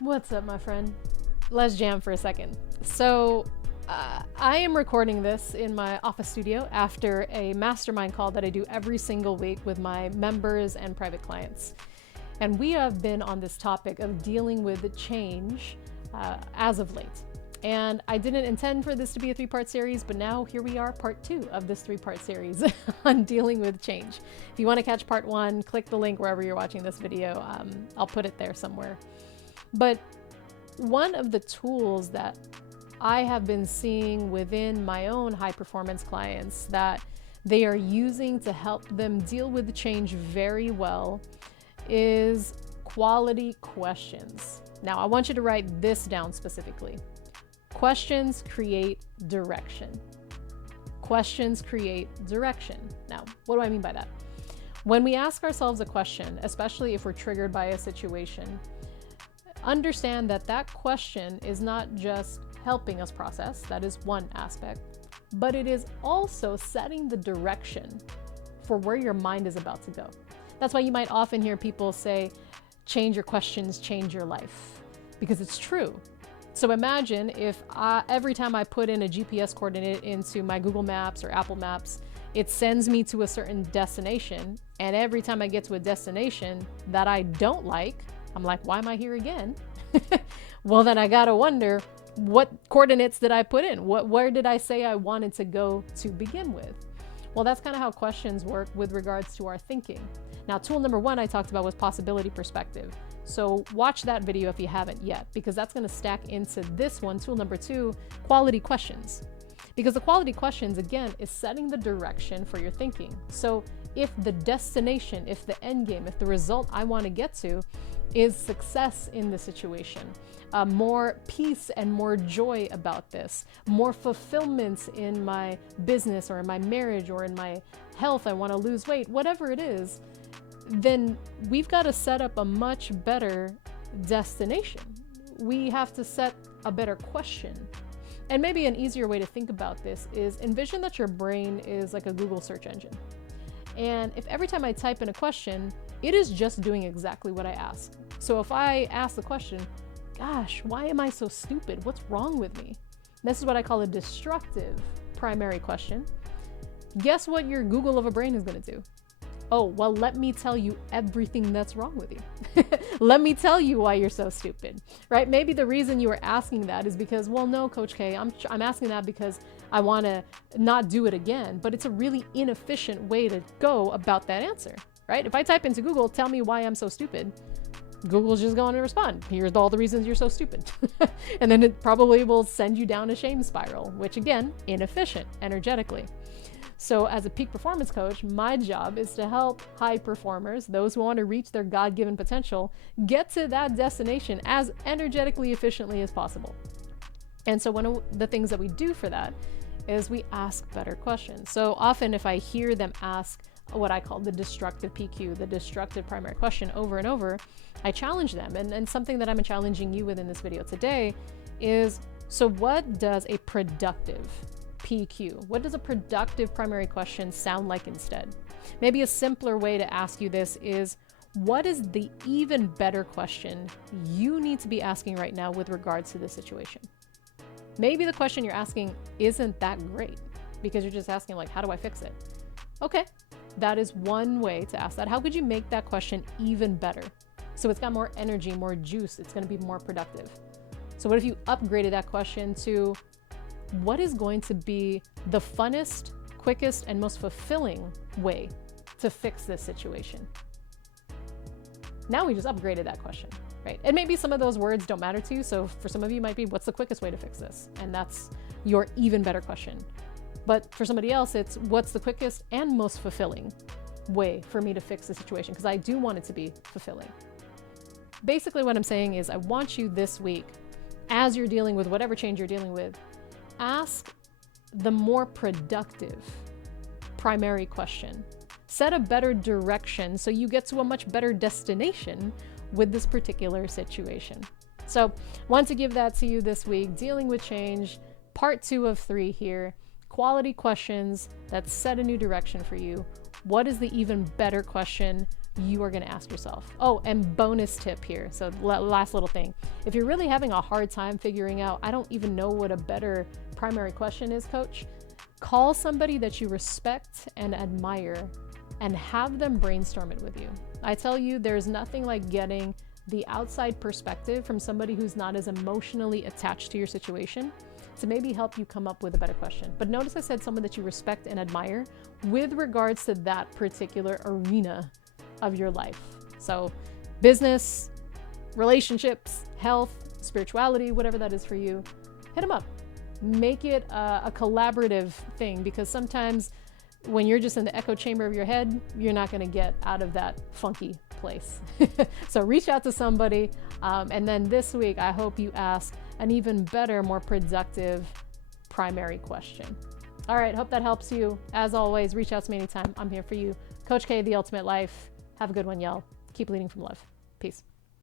What's up, my friend? Let's jam for a second. So, I am recording this in my office studio after a mastermind call that I do every single week with my members and private clients. And we have been on this topic of dealing with change as of late. And I didn't intend for this to be a 3-part series, but now here we are, part 2 of this 3-part series on dealing with change. If you want to catch part 1, click the link wherever you're watching this video. I'll put it there somewhere. But one of the tools that I have been seeing within my own high performance clients that they are using to help them deal with the change very well is quality questions. Now, I want you to write this down specifically. Questions create direction. Questions create direction. Now, what do I mean by that? When we ask ourselves a question, especially if we're triggered by a situation, understand that that question is not just helping us process, that is one aspect, but it is also setting the direction for where your mind is about to go. That's why you might often hear people say, change your questions, change your life, because it's true. So imagine if every time I put in a GPS coordinate into my Google Maps or Apple Maps, it sends me to a certain destination, and every time I get to a destination that I don't like, I'm like, why am I here again? Well, then I gotta wonder, what coordinates did I put in? Where did I say I wanted to go to begin with? Well, that's kind of how questions work with regards to our thinking. Now, tool number 1 I talked about was possibility perspective. So watch that video if you haven't yet, because that's going to stack into this one, tool number 2, quality questions. Because the quality questions, again, is setting the direction for your thinking. So if the destination, if the end game, if the result I want to get to is success in the situation, more peace and more joy about this, more fulfillment in my business or in my marriage or in my health, I want to lose weight, whatever it is, then we've got to set up a much better destination. We have to set a better question. And maybe an easier way to think about this is envision that your brain is like a Google search engine. And if every time I type in a question, it is just doing exactly what I ask. So if I ask the question, gosh, why am I so stupid? What's wrong with me? This is what I call a destructive primary question. Guess what your Google of a brain is going to do? Oh, well, let me tell you everything that's wrong with you. Let me tell you why you're so stupid, right? Maybe the reason you are asking that is because, well, no, Coach K, I'm asking that because I want to not do it again, but it's a really inefficient way to go about that answer, right? If I type into Google, tell me why I'm so stupid, Google's just going to respond, here's all the reasons you're so stupid. And then it probably will send you down a shame spiral, which again, inefficient energetically. So as a peak performance coach, my job is to help high performers, those who want to reach their God-given potential, get to that destination as energetically efficiently as possible. And so one of the things that we do for that is we ask better questions. So often if I hear them ask what I call the destructive PQ, the destructive primary question over and over, I challenge them. And something that I'm challenging you with in this video today is, so what does a productive PQ, what does a productive primary question sound like instead? Maybe a simpler way to ask you this is, what is the even better question you need to be asking right now with regards to this situation? Maybe the question you're asking isn't that great because you're just asking like, how do I fix it? Okay, that is one way to ask that. How could you make that question even better? So it's got more energy, more juice, it's going to be more productive. So what if you upgraded that question to, what is going to be the funnest, quickest, and most fulfilling way to fix this situation? Now we just upgraded that question, right? And maybe some of those words don't matter to you. So for some of you, it might be, what's the quickest way to fix this? And that's your even better question. But for somebody else, it's what's the quickest and most fulfilling way for me to fix the situation? Because I do want it to be fulfilling. Basically, what I'm saying is I want you this week, as you're dealing with whatever change you're dealing with, ask the more productive primary question. Set a better direction so you get to a much better destination with this particular situation. So want to give that to you this week, dealing with change, part 2 of 3 here. Quality questions that set a new direction for you. What is the even better question you are going to ask yourself. Oh, and bonus tip here. So last little thing. If you're really having a hard time figuring out, I don't even know what a better primary question is, coach, call somebody that you respect and admire and have them brainstorm it with you. I tell you, there's nothing like getting the outside perspective from somebody who's not as emotionally attached to your situation to maybe help you come up with a better question. But notice I said someone that you respect and admire with regards to that particular arena of your life. So business, relationships, health, spirituality, whatever that is for you, hit them up. Make it a collaborative thing, because sometimes when you're just in the echo chamber of your head, you're not going to get out of that funky place. So reach out to somebody. And then this week, I hope you ask an even better, more productive primary question. All right. Hope that helps you. As always, reach out to me anytime. I'm here for you. Coach K, The Ultimate Life. Have a good one, y'all. Keep leading from love. Peace.